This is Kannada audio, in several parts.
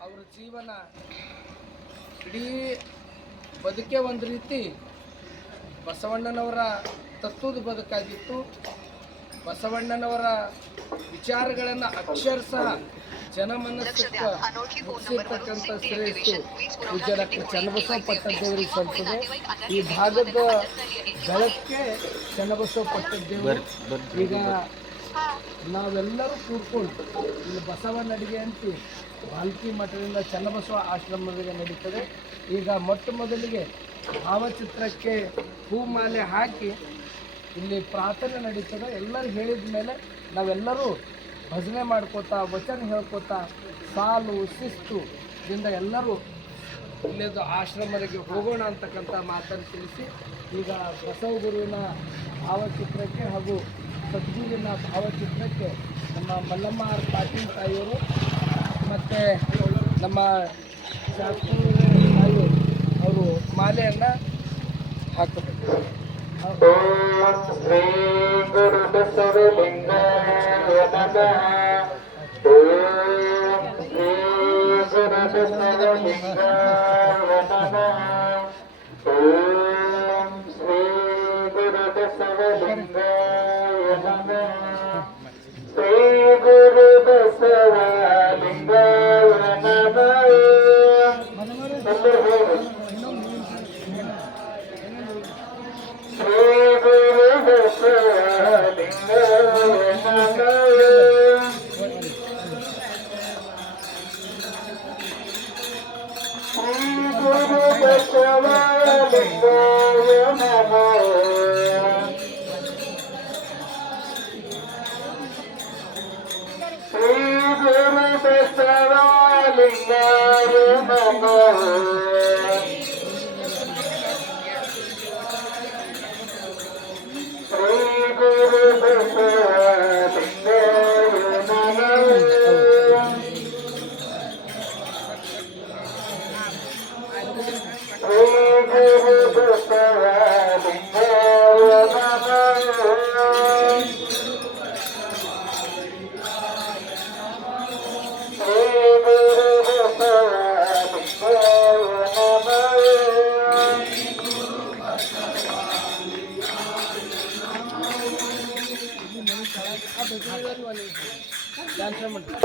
ಅವರ ಜೀವನ ಇಡೀ ಬದುಕೆ ಒಂದು ರೀತಿ ಬಸವಣ್ಣನವರ ತತ್ವದ ಬದುಕಾಗಿತ್ತು. ಬಸವಣ್ಣನವರ ವಿಚಾರಗಳನ್ನು ಅಕ್ಷರಶಃ ಜನಮನಸ್ಸಕ್ಕೆ ಮುಟ್ಟಿರ್ತಕ್ಕಂಥ ಶ್ರೇಷ್ಠ ಪೂಜ್ಯ ಡಾಕ್ಟರ್ ಚನ್ನಬಸವ ಪಟ್ಟದೇವರಿಗೆ ಸಲ್ತದೆ ಈ ಭಾಗದ ಬೆಳಕ್ಕೆ ಚನ್ನಬಸವ ಪಟ್ಟದೇವರು ಈಗ ನಾವೆಲ್ಲರೂ ಕೂಡ್ಕೊಂಡು ಇಲ್ಲಿ ಬಸವನಡಿಗೆ ಅಂತ ಬಾಲ್ಕಿ ಮಠದಿಂದ ಚನ್ನಬಸವ ಆಶ್ರಮದಲ್ಲಿ ನಡೀತದೆ. ಈಗ ಮೊಟ್ಟ ಮೊದಲಿಗೆ ಭಾವಚಿತ್ರಕ್ಕೆ ಹೂಮಾಲೆ ಹಾಕಿ ಇಲ್ಲಿ ಪ್ರಾರ್ಥನೆ ನಡೀತದೆ. ಎಲ್ಲರೂ ಹೇಳಿದ ಮೇಲೆ ನಾವೆಲ್ಲರೂ ಭಜನೆ ಮಾಡ್ಕೋತಾ, ವಚನ ಹೇಳ್ಕೋತಾ, ಸಾಲು, ಶಿಸ್ತು ದಿಂದ ಎಲ್ಲರೂ ಇಲ್ಲಿದ್ದು ಆಶ್ರಮರಿಗೆ ಹೋಗೋಣ ಅಂತಕ್ಕಂಥ ಮಾತನ್ನು ತಿಳಿಸಿ, ಈಗ ಬಸವ ಗುರುವಿನ ಭಾವಚಿತ್ರಕ್ಕೆ ಹಾಗೂ ಸದ್ಗುರುವಿನ ಭಾವಚಿತ್ರಕ್ಕೆ ನಮ್ಮ ಮಲ್ಲಮ್ಮ ಪಾಟೀಲ್ ತಾಯಿಯವರು ಮತ್ತು ನಮ್ಮ ಶಾಸ್ತ್ರಿ ತಾಯಿ ಅವರು ಮಾಲೆಯನ್ನು ಹಾಕಬೇಕು ಓಂ ಶ್ರೀ ಗುರು ಬಸವಲಿಂಗಾಯ sarai lingam mukha Come on.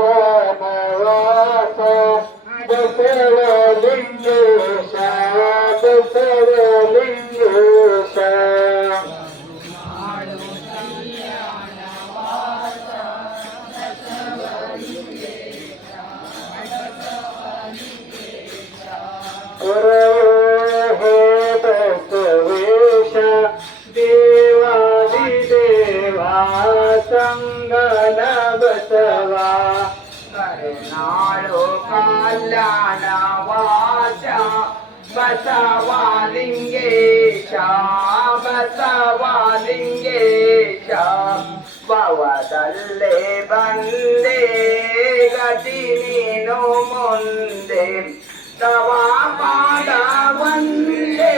Basava ಕರುಣಾಳು ಕಲ್ಯಾಣ ವಾಚ ಬಸವಲಿಂಗೇಶ ಬಸವಲಿಂಗೇಶ ಭವದಲ್ಲೇ ಬಂದೆ ಗತಿ ನೀನು ಮುಂದೆ ತವ ಪಾದ ಒಂದೇ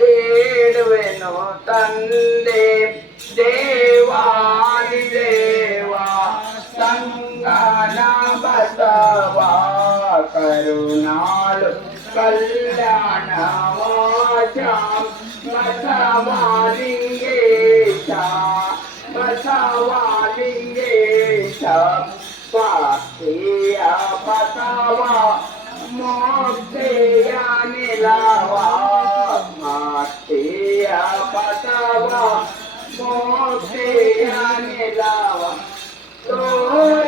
ಬೇಡುವೆನು ತಂದೆ ದೇವ ज्ञाना बसवा करुणाल कल्याण वाचाम बसवा लिंगेशा बसवा लिंगेशा पाया बसवा मोक्षया निलावा मातेया बसवा मोक्षया निलावा तो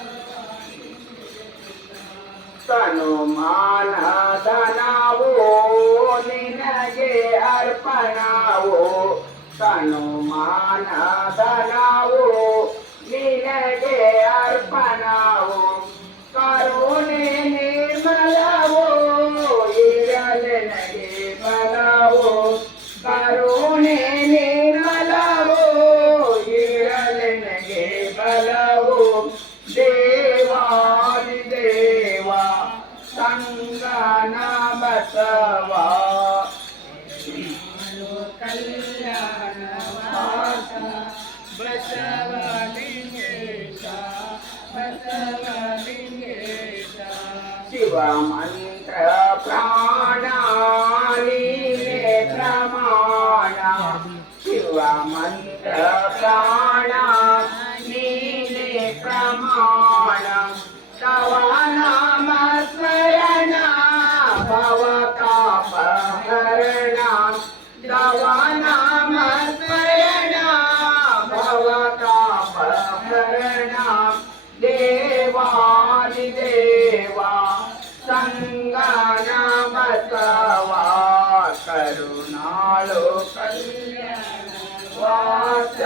ತನು ಮಾನದನವೋ ನಿನಗೆ ಅರ್ಪಣವೋ ತನು ಮಾನದನವೋ ನಿನಗೆ ಅರ್ಪಣವೋ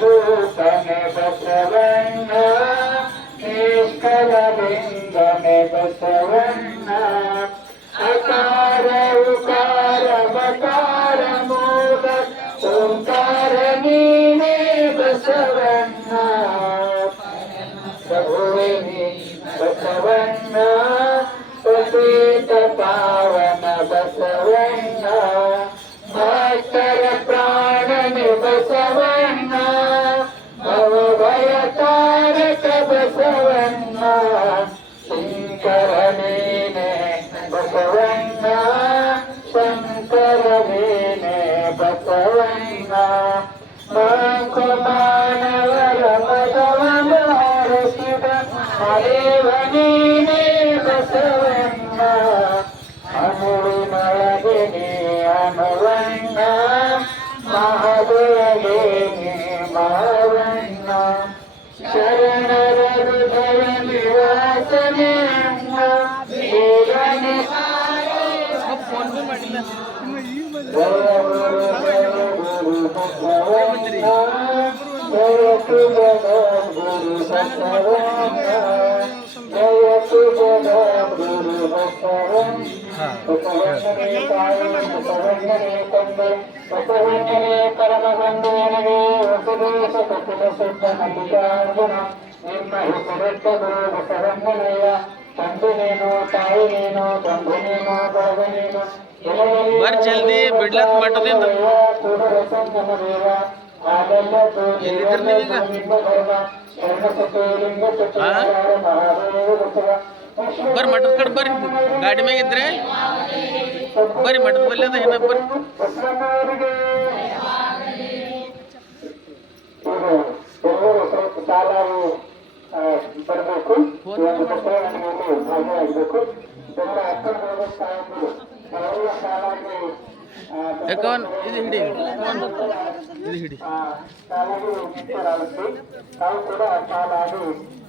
Sahasrara Para mí no. ಬರ್ ಜಲ್ದಿ ಬಿಡ್ಲಕ್ ಮಟ್ಟದಿಂದ ಎಲ್ಲಿದ್ರಲ್ಲಿ ಈಗ ಬರ್ರಿ ಮಠದ ಕಡೆ ಬರ್ರಿ. ಗಾಡಿ ಮ್ಯಾಗ ಇದ್ರೆ ಬರ್ರಿ ಮಠದ ಬಲ್ಲಿ ಅದ ಏನ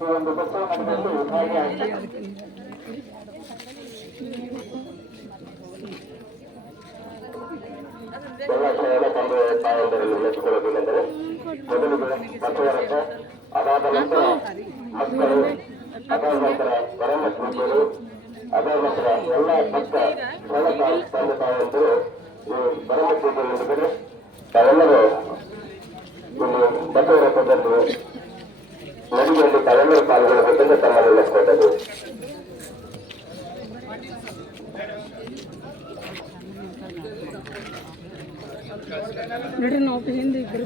ಒಂದು ಬಸವ ಮಠದಲ್ಲಿ ಭಾಗಿಯಾಗಿ ಎಲ್ಲ ಶಾಲಾ ತಂದೆ ತಾಯಂದರಲ್ಲಿ ನೆಚ್ಚಿಕೊಳ್ಳೋದೇನೆಂದರೆ ಮೊದಲಿಗೆ ಬಸವರಥ ಅದಾದ ನಂತರ ಮಕ್ಕಳು ಅದಾದ ನಂತರ ಪರಮಶ್ರೀಗಳು ಅದಾದ ನಂತರ ಎಲ್ಲ ಭಕ್ತ ಶಾಲಾ ತಂದೆ ತಾಯಂದರು ಈ ಪರಮಶ್ರೀಗಳು ಒಂದು ತಾವೆಲ್ಲರೂ ಇಲ್ಲಿ ಬಸವರಥದಲ್ಲಿ ನದಿಯಲ್ಲಿ ತಾವೆಲ್ಲರೂ ಪಾಲ್ಗೊಳ್ಳಬೇಕೆಂದು ತಮ್ಮಲ್ಲಿ ನಾವು ಹಿಂದೆ ಇಬ್ಬರು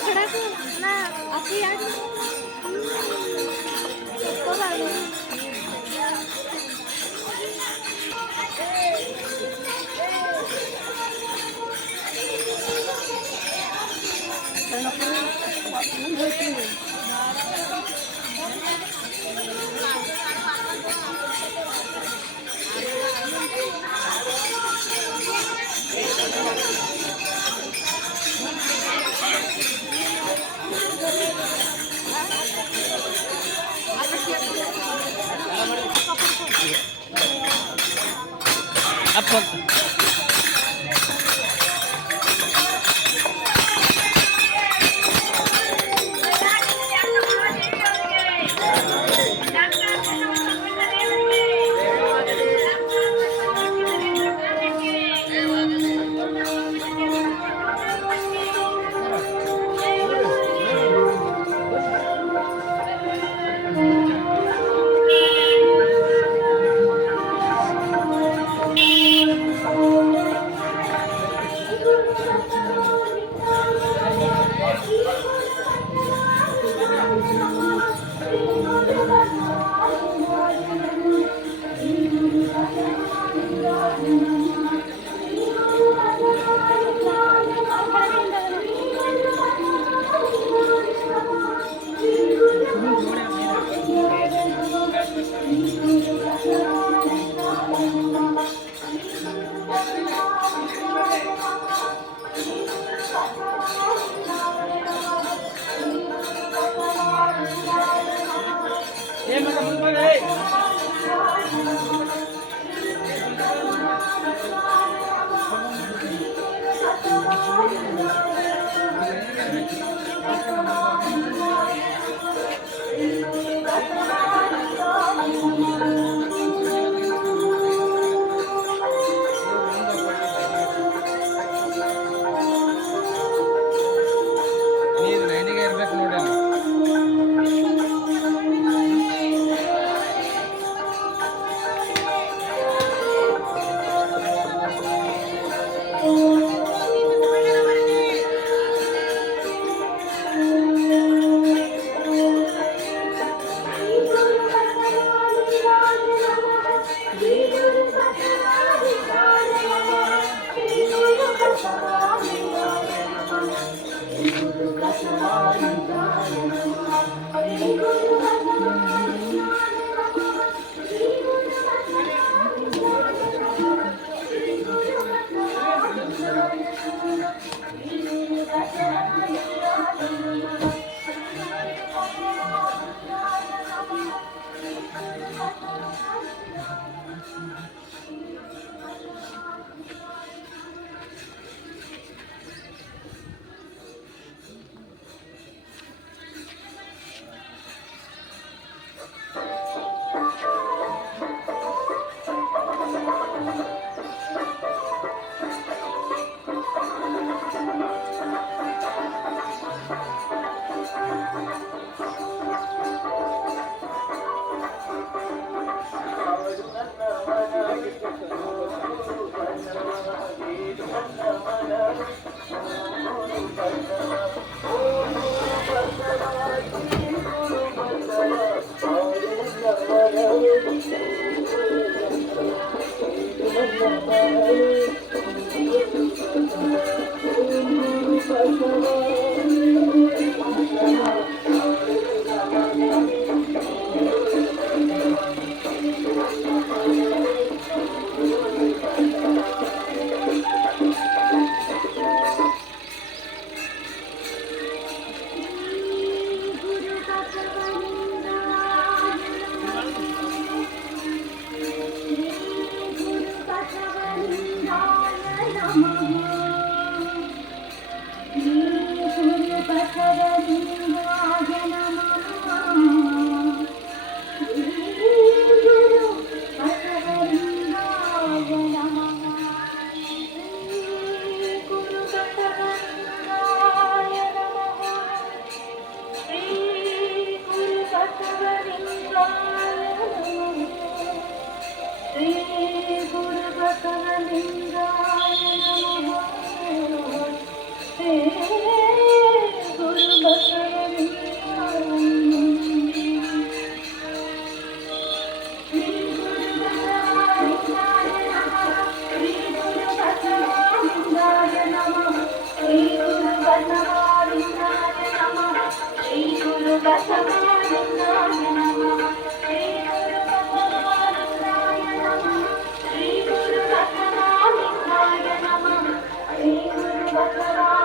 辛そうな、当やり。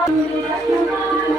الرحمن الرحيم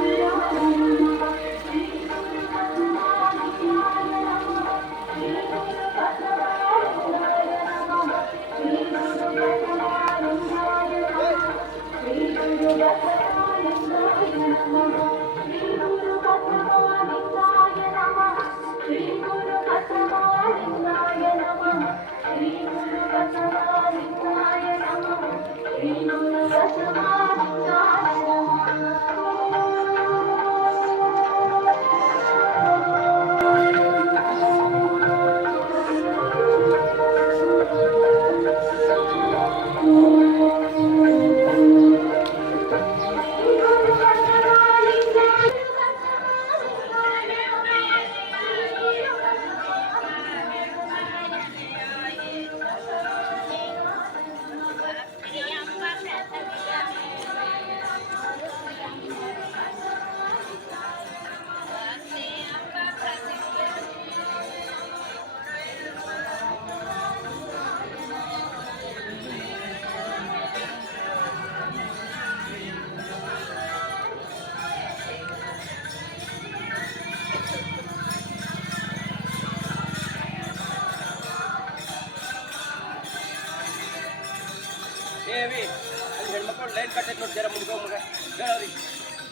Kita cek nur jarak muka kamu kan. Dari.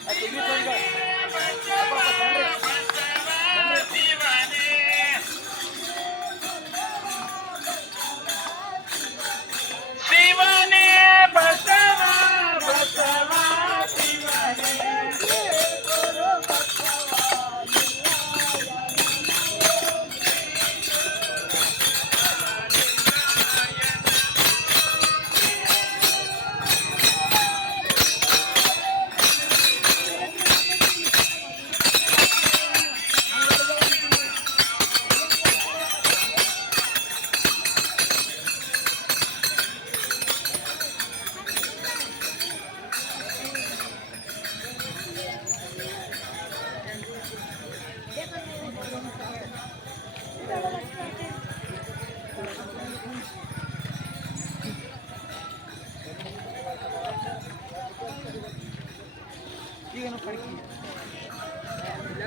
Aku ni pun.